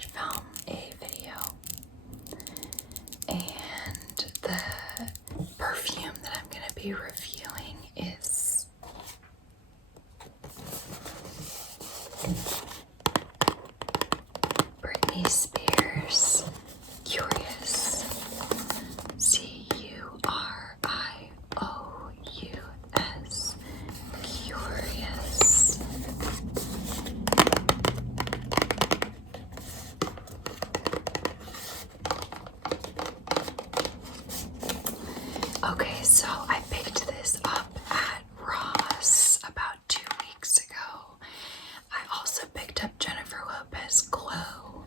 would film a video, and the perfume that I'm going to be reviewing is Britney Spears Curious. Curious. Curious. Okay, so I picked this up at Ross about 2 weeks ago. I also picked up Jennifer Lopez Glow,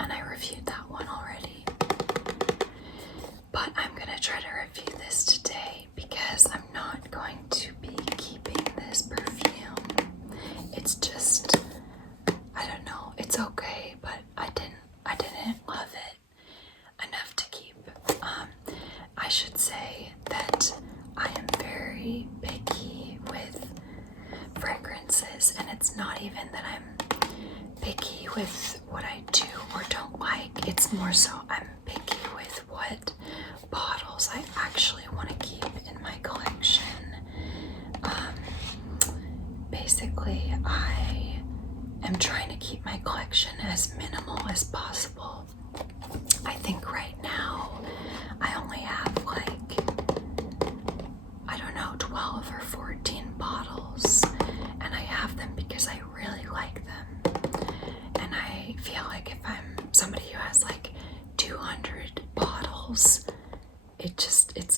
and I reviewed that one already. But I'm gonna try to review this today because I'm not going to be keeping this perfume. It's just, I don't know, it's okay, but I didn't love it enough to keep. I should say that I am very picky with fragrances, and it's not even that I'm picky with what I do or don't like. It's more so I'm picky with what bottles I actually want to keep in my collection. Basically, I am trying to keep my collection as minimal as possible. I think right now I only have like, I don't know, 12 or 14 bottles, and I have them because I really like them. And I feel like if I'm somebody who has like 200 bottles, it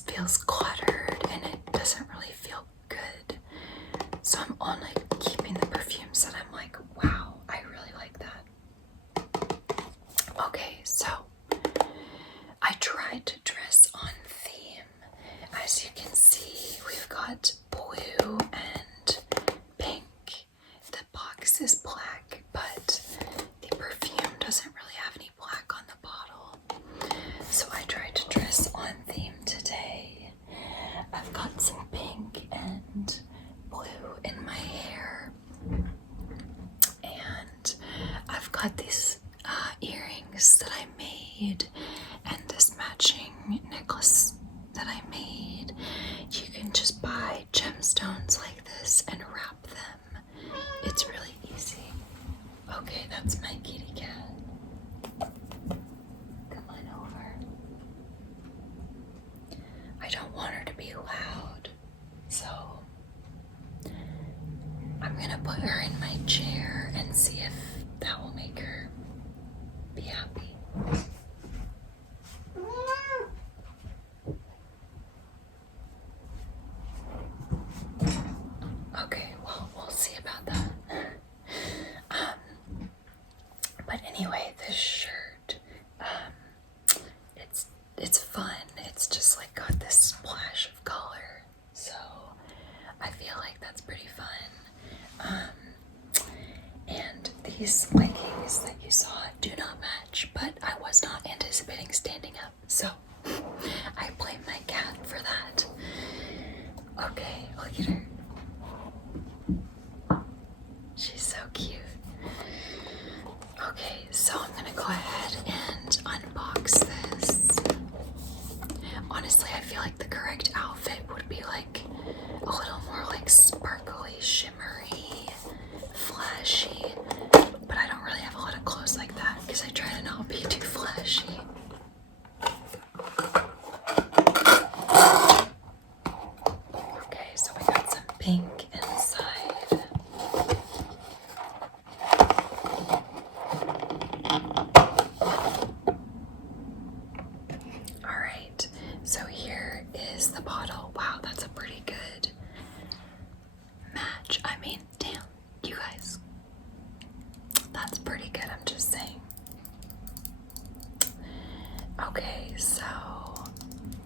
feels cluttered and it doesn't really feel good. So I'm only keeping the perfumes that I'm like, wow, I really like that. Okay, so I tried to dress on theme. As you can see, we've got blue and pink. The box is black, but the perfume doesn't really have any black on the bottle. So I tried to dress on theme today. I've got some pink and blue in my hair. And I've got these earrings that I made and this matching necklace that I made. You can just buy gemstones like this and wrap them. It's really easy. Okay, that's my kitty cat. Come on over. I don't want her to be loud, so I'm gonna put her in my chair and see if that will make her be happy. Okay, well, we'll see about that. But anyway, this shirt, it's fun. It's just like got this splash of color, so I feel like that's pretty fun. And these leggings that you saw do not match, but I was not anticipating standing up, so I blame my cat for that. Okay, look at her. She's so cute. Okay, so I'm gonna go ahead and unbox this. Honestly, I feel like the correct outfit would be like a little more like sparkly, shimmery, flashy, but I don't really have a lot of clothes like that because I try to not be too flashy. Okay, so we got some pink inside. Alright, so here is the bottle. Wow, that's a pretty good match. I mean, damn, you guys. That's pretty good, I'm just saying. Okay, so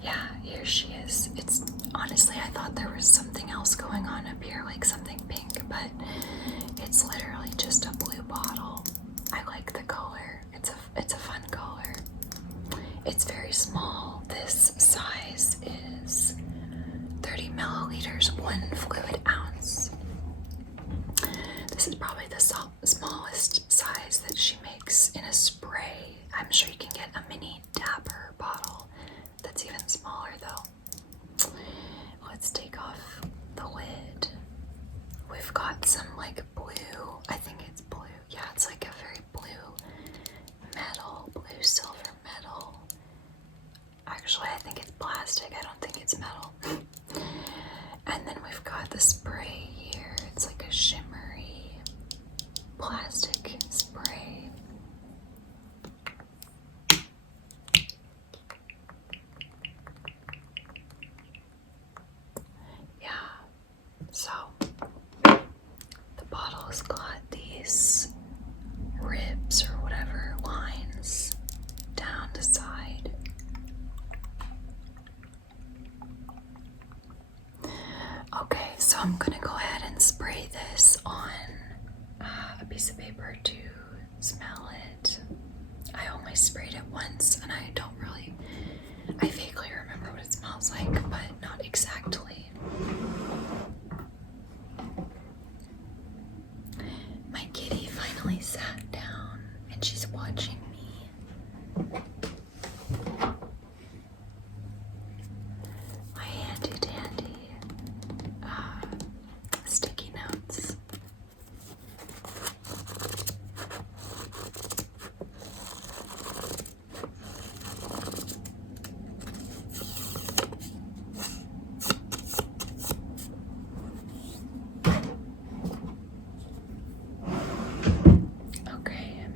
yeah, here she is. It's honestly, I thought there was something else going on up here, like something pink, but it's literally just a blue bottle. I like the color. It's a fun color. It's very small. This size is 30 milliliters, 1 fluid ounce. This is probably the smallest size that she makes. I'm sure you can get a mini Dapper bottle that's even smaller though. Let's take off the lid. We've got some like blue, I think it's blue. Yeah, it's like a very blue metal, blue silver metal. Actually, I think it's plastic. I don't think it's metal. And then we've got the spray here. It's like a shimmery plastic spray. Yeah, so the bottle's got these ribs or whatever lines down the side. Okay, so I'm gonna go ahead and spray this on a piece of paper to smell it. I only sprayed it once and I vaguely remember what it smells like, but not exactly. My kitty finally sat down and she's watching me. My handy dandy sticky notes. Okay.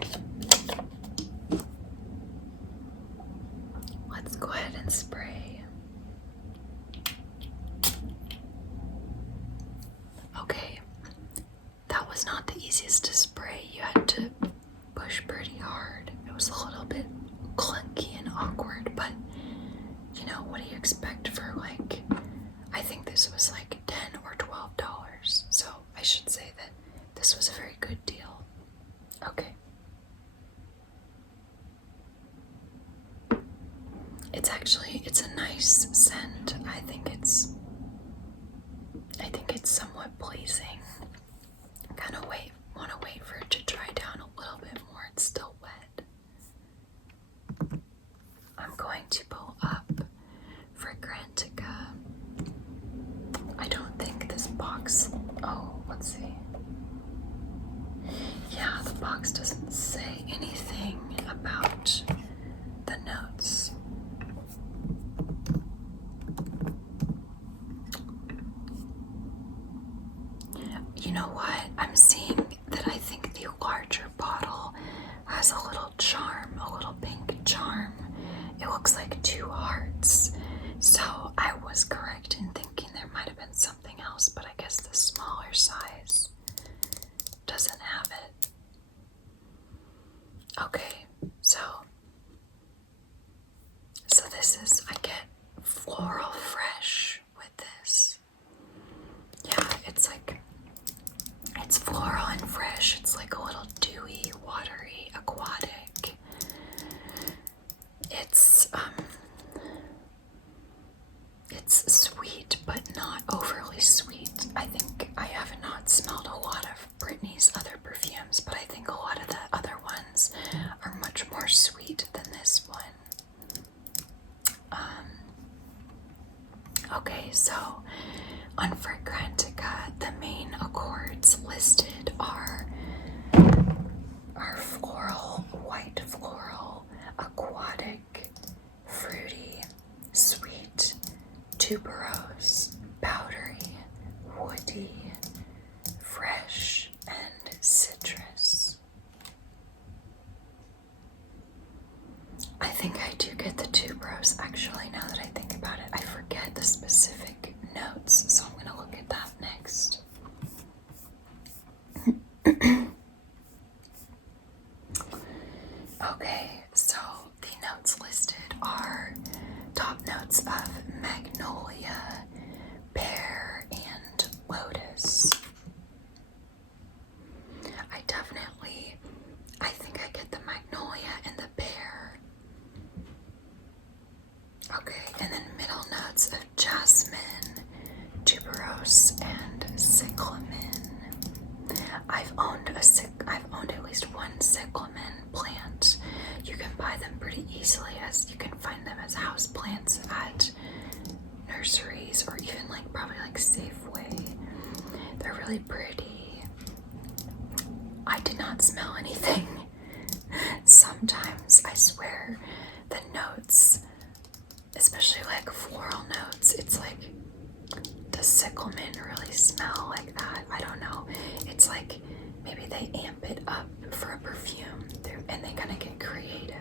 Let's go ahead and spray. Okay, that was not the easiest to spray. You had to push pretty hard. It was a little bit clunky and awkward, but you know, what do you expect for like, I think this was like $10 or $12, so I should say that this was a very good deal. Okay. It's a nice scent. I think it's somewhat pleasing. Want to wait for it to dry down a little bit more. It's still wet. I'm going to pull up Fragrantica. I don't think this box, oh, let's see. Yeah, the box doesn't say anything about the notes. You know what? I'm seeing that I think the larger bottle has a little charm, a little pink charm. It looks like 2 hearts. So I was correct in thinking there might have been something else, but I guess the smaller size doesn't have it. Okay, so this is, I get Floral Fresh with this. Yeah, it's floral and fresh. It's like a little dewy, watery, aquatic. It's sweet, but not overly sweet. I think I have not smelled a lot of Britney's other perfumes, but I think a lot of the other ones are much more sweet than this one. Okay, so on Fragrantica, the main accords listed are floral, white floral, aquatic, fruity, sweet, tuberose, powdery, woody, fresh, and citrus. I think I do get the tuberose, actually, now that I think about it. I forget the specific notes, so I'm going to look at that next. Okay, so the notes listed are top notes of magnolia, pear, and lotus. I think I get the magnolia and the pear. Okay, and then middle notes of jasmine, tuberose, and cyclamen. I've owned at least one cyclamen plant. You can buy them pretty easily, as you can find them as house plants at nurseries or even like probably like Safeway. They're really pretty. I did not smell anything. Sometimes I swear the notes, especially like floral notes, it's like, does cyclamen really smell like that? I don't know. It's like maybe they amp it up for a perfume and they kind of get creative.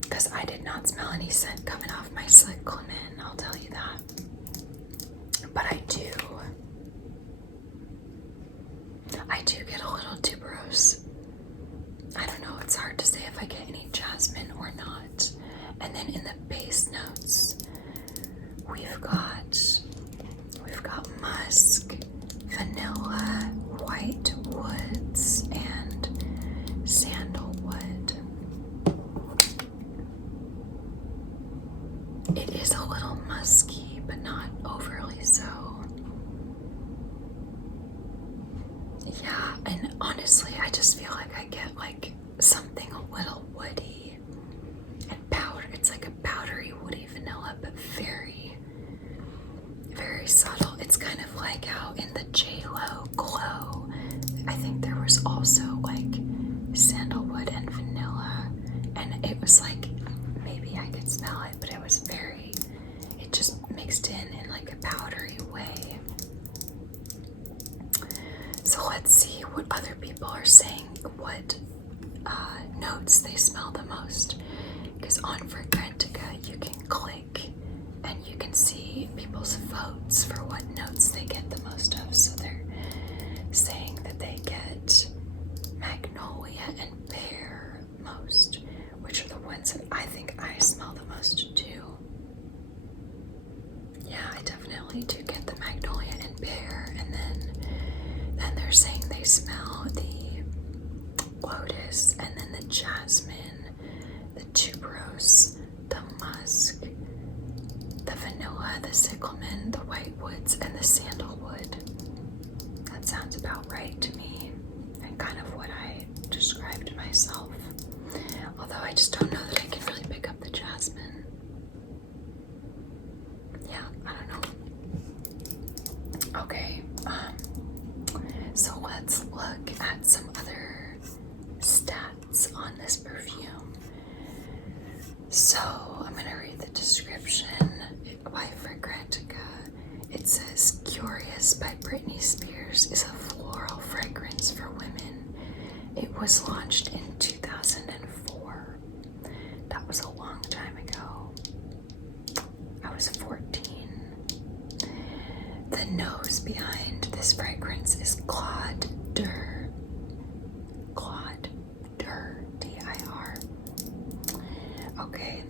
Because I did not smell any scent coming off my cyclamen, I'll tell you that. But I do get a little tuberose. I don't know, it's hard to say if I get any jasmine or not. And then in the base notes, we've got musk, vanilla, white woods, and sandalwood. It is a little musky, but not overly so. Yeah, and honestly, I just feel like I get like something a little woody and powder. It's like a powdery woody vanilla, but very, very subtle. It's kind of like how in the J-Lo glow, I think there was also like sandalwood and vanilla, and it was like, maybe I could smell it, but it was very, it just mixed in like a powdery way. So let's see what other people are saying, what notes they smell the most. Because on Fragrantica, you can click and you can see people's votes for what notes they get the most of. So they're saying that they get magnolia and pear most, which are the ones that I think I smell the most too. Yeah, I definitely do get the magnolia and pear, and then they're saying they smell the lotus, and then the jasmine, the tuberose, the musk, the vanilla, the cyclamen, the white woods, and the sandalwood. That sounds about right to me, and kind of what I described myself. Although I just don't know that I can really pick up the jasmine. Yeah, I don't know. Okay, so let's look at some other stats on this perfume. So I'm going to read the description by Fragrantica. It says, Curious by Britney Spears is a floral fragrance for women. It was launched in 2004. That was a long time ago. I was 14. The nose behind this fragrance is Claude Dir. Claude Dir, D-I-R. Okay,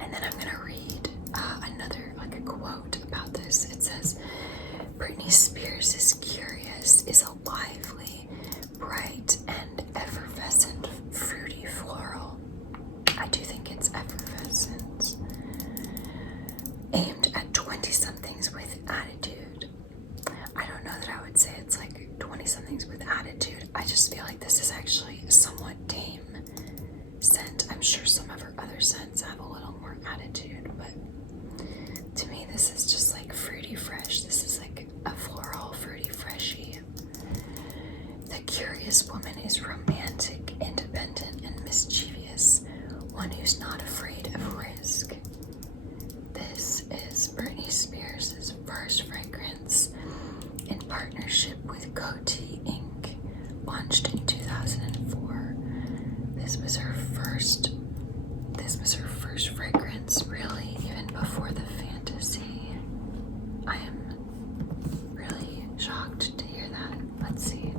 and then I'm gonna read another, like a quote about this. It says, Britney Spears' Curious is a lively, bright, and effervescent fruity floral. I do think it's effervescent. Aimed at 20-somethings with attitude. I don't know that I would say it's like 20-somethings with attitude. I just feel like this is actually a somewhat tame scent. I'm sure some of her other scents have a little more attitude, but to me this is just like fruity fresh. This is like a floral fruity freshy. The curious woman is romantic, independent, and mischievous, one who's not afraid of risk. This is Britney Spears' first fragrance in partnership with Coty Inc., launched in 2004. This was her first fragrance, really, even before the fantasy. I am really shocked to hear that. Let's see.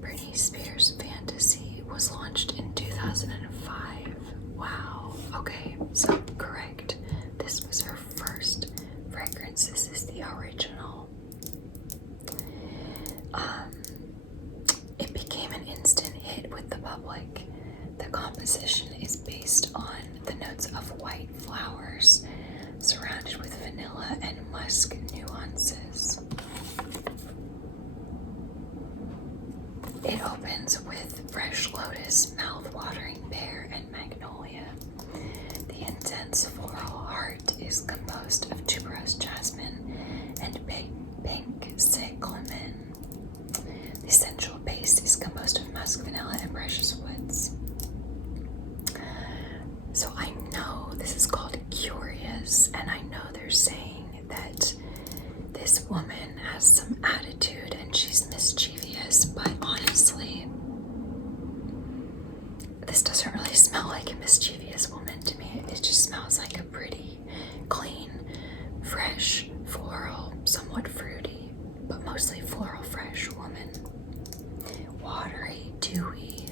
Britney Spears Fantasy was launched in 2005. Wow. Okay, so correct. This was her first fragrance. This is the original. It became an instant hit with the public. The composition is based on the notes of white flowers, surrounded with vanilla and musk nuances. magnolia. The intense floral heart is composed of tuberose jasmine and pink cyclamen. The essential base is composed of musk, vanilla, and precious woods. So I know this is called Curious, and I know they're saying that this woman has some attitude and she's mischievous, but honestly, this doesn't really smell like a mischievous woman to me. It just smells like a pretty, clean, fresh, floral, somewhat fruity, but mostly floral fresh woman. Watery, dewy,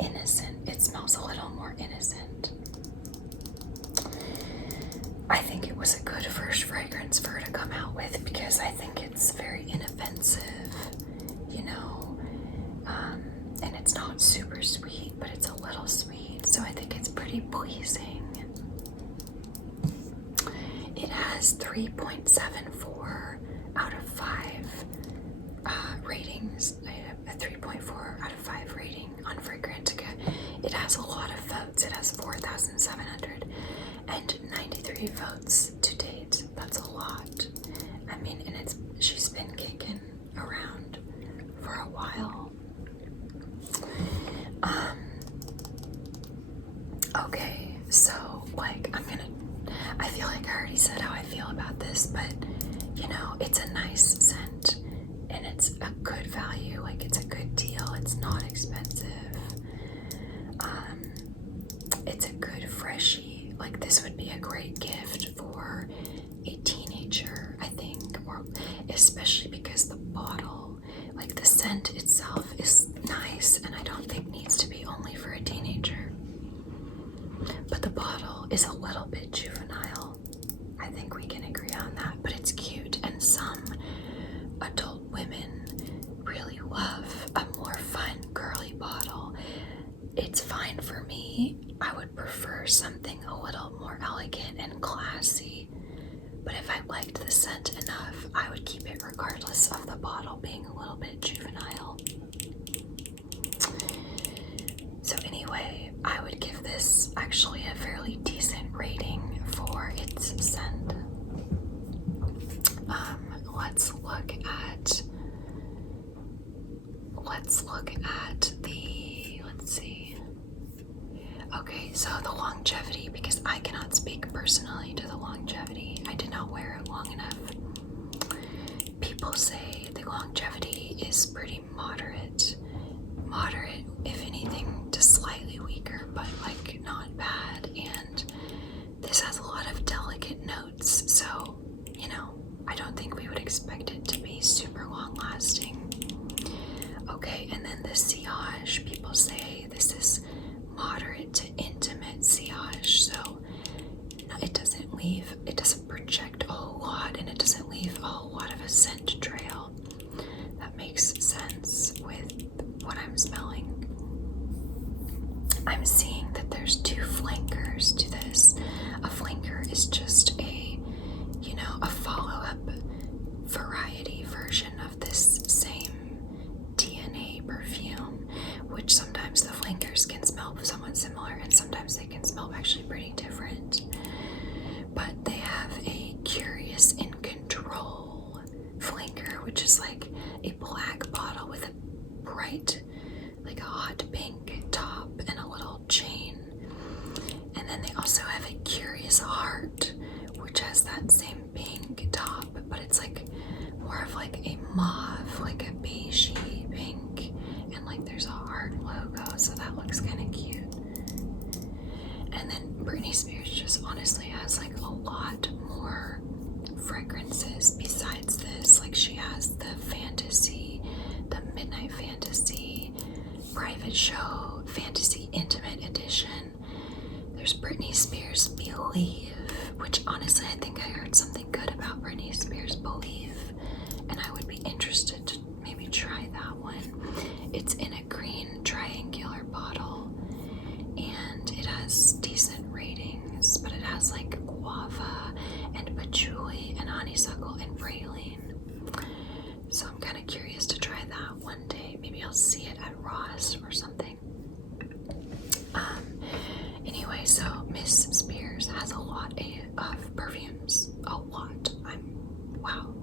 innocent. It smells a little more innocent. I think it was a good first fragrance for her to come out with because I think it's very inoffensive, you know, and it's not super sweet, but it's a little sweet, so I think it's pretty pleasing. It has 3.74 out of 5 ratings, a 3.4 out of 5 rating on Fragrantica. It has a lot of votes. It has 4,793 votes to date. That's a lot. I mean, and she's been kicking around for a while. Okay, so like I feel like I already said how I feel about this, but you know, it's a nice scent and it's a good value, like it's a good deal, it's not expensive. It's a good freshie. Like this would be a great gift for a teenager, I think, or especially because the bottle, like the scent itself is nice and I don't think needs to be only for a teenager. But the bottle is a little bit juvenile. I think we can agree on that, but it's cute, and some adult women really love a more fun, girly bottle. It's fine for me. I would prefer something a little more elegant and classy, but if I liked the scent enough, I would keep it regardless of the bottle being a little bit juvenile. So anyway, I would give this actually a fairly decent rating for its scent. Let's look at the, let's see. Okay, so the longevity, because I cannot speak personally to the longevity. I did not wear it long enough. People say the longevity is pretty moderate. Moderate, if anything, to slightly weaker, but like not bad. And this has a lot of delicate notes, so you know, I don't think we would expect it to be super long lasting. Okay, and then the sillage, people say this is moderate to intimate sillage, so it doesn't project a whole lot, and it doesn't leave a whole lot of a scent trail. That makes sense with what I'm smelling. I'm seeing that there's 2 flankers to this. A flanker is just a follow-up variety version of this same DNA perfume, which sometimes the flankers can smell somewhat similar and sometimes they can smell actually pretty different. But they have a Curious in Control flanker, which is like a black bottle with a bright, like a hot pink top and a little chain. And then they also have a Curious Heart, which has that same pink top, but it's like more of like a mauve, like a beigey pink, and like there's a heart logo, so that looks kind of cute. And then Britney Spears just honestly has like a lot more fragrances besides this. Like she has the Fantasy, the Midnight Fantasy, Private Show, Fantasy Intimate Edition. There's Britney Spears Believe, which honestly I think I heard something good about Britney Spears Believe, and I would be interested to maybe try that one. It's in a green triangular bottle, and it has decent ratings, but it has like guava and patchouli and honeysuckle and praline. So I'm kind of curious to try that one day. Maybe I'll see it at Ross or something. Anyway, of perfumes. A lot. Wow.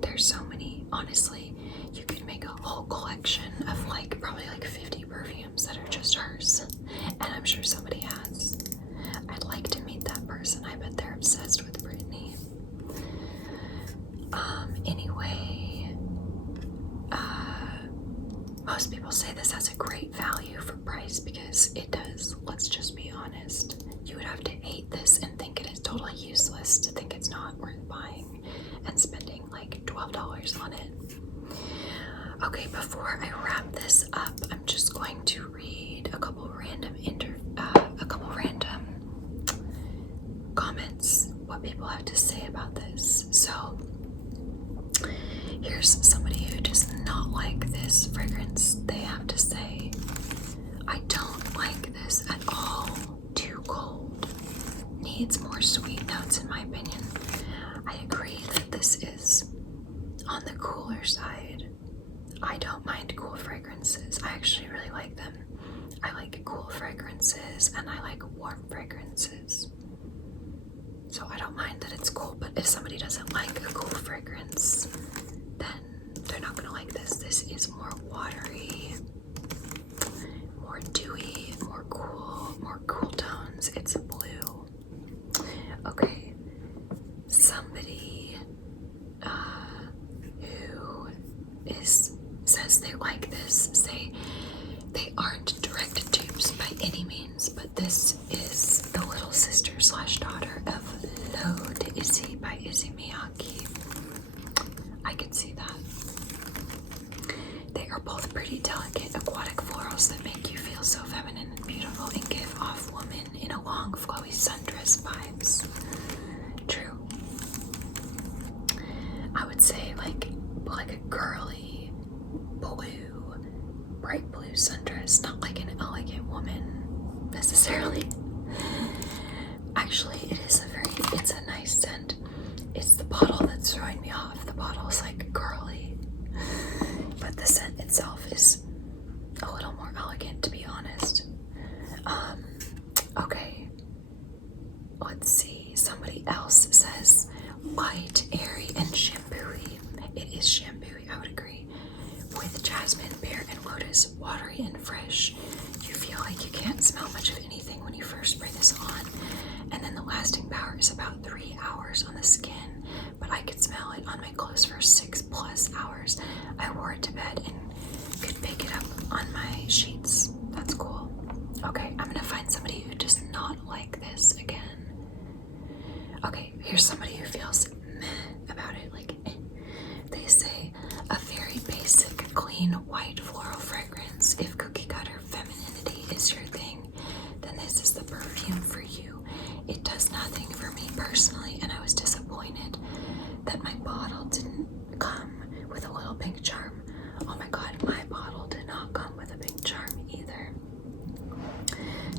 There's so many. Honestly, you could make a whole collection of like probably like 50 perfumes that are just hers. And I'm sure somebody has. I'd like to meet that person. I bet they're obsessed with Britney. Anyway, most people say this has a great value for price because it does. Let's just be honest. You would have to hate this and think it is totally useless to think it's not worth buying and spending like $12 on it. Okay, before I wrap this up, I'm just going to read a couple random comments, what people have to say about this. So here's somebody who does not like this fragrance. They have to say, I don't like this at all. Too cold. Needs more sweet notes in my opinion. I agree that this is on the cooler side. I don't mind cool fragrances. I actually really like them. I like cool fragrances and I like warm fragrances. So I don't mind that it's cool, but if somebody doesn't like a cool fragrance, then they're not gonna like this. This is more watery, more dewy, more cool tones. It's blue. Okay, somebody who says they like this, say they aren't direct dupes by any means, but this is the little sister / daughter of L'Eau d'Izzy by Issey Miyake. I can see that. They are both pretty delicate aquatic florals that make you feel so feminine and beautiful and give off woman in a long flowy sundress vibes. True. I would say like a girly blue, bright blue sundress, not like an elegant woman necessarily. Actually, it's a nice scent. It's the bottle that's throwing me off. The bottle's like girly, but the scent itself is a little more elegant, to be honest. Okay, let's see. Somebody else says light, airy, and shampooey. It is shampooey, I would agree. With jasmine, pear, and lotus, watery and fresh. You feel like you can't smell much of anything when you first spray this on, and then the lasting power is about 3 hours on the skin, but I could smell it on my clothes for 6+ hours. I wore it to bed and could pick it up on my sheets. That's cool. Okay, I'm gonna find somebody who does not like this again. Okay, here's somebody who feels meh about it, like They say a very basic, clean, white floral fragrance. If cookie cutter femininity is your thing, then this is the perfume for you. It does nothing for me personally, and I was disappointed that my bottle didn't come with a little pink charm. Oh my god, my bottle did not come with a pink charm either.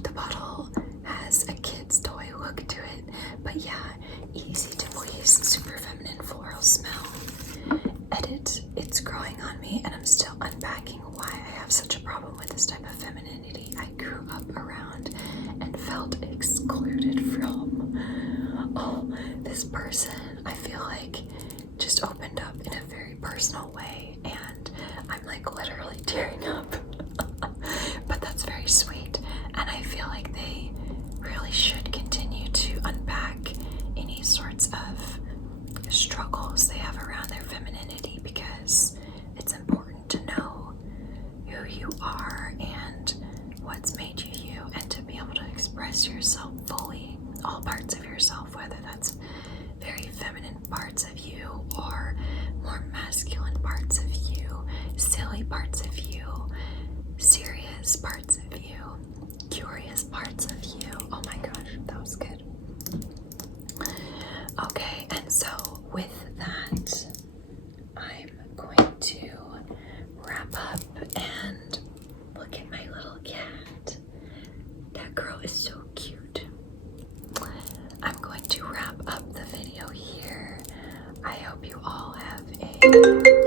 The bottle has a kid's toy look to it, but yeah, easy to please, super feminine floral smell. Edit, it's growing on me, and I'm still unpacking why I have such a problem with this type of femininity I grew up around and felt excluded from. Oh, this person, I feel like, just opened up in a very personal way, and I'm like literally tearing up. But that's very sweet, and I feel like they really should continue to unpack any sorts of struggles they have around their femininity, because it's important to know who you are and what's made you you, and to be able to express yourself fully, all parts of yourself, whether that's very feminine parts of you or more masculine parts of you, silly parts of you, serious parts of you, curious parts of you. Oh my gosh, that was good. Okay, and so with that, I'm going to wrap up and look at my little cat. That girl is so cute. I'm going to wrap up the video here. I hope you all have a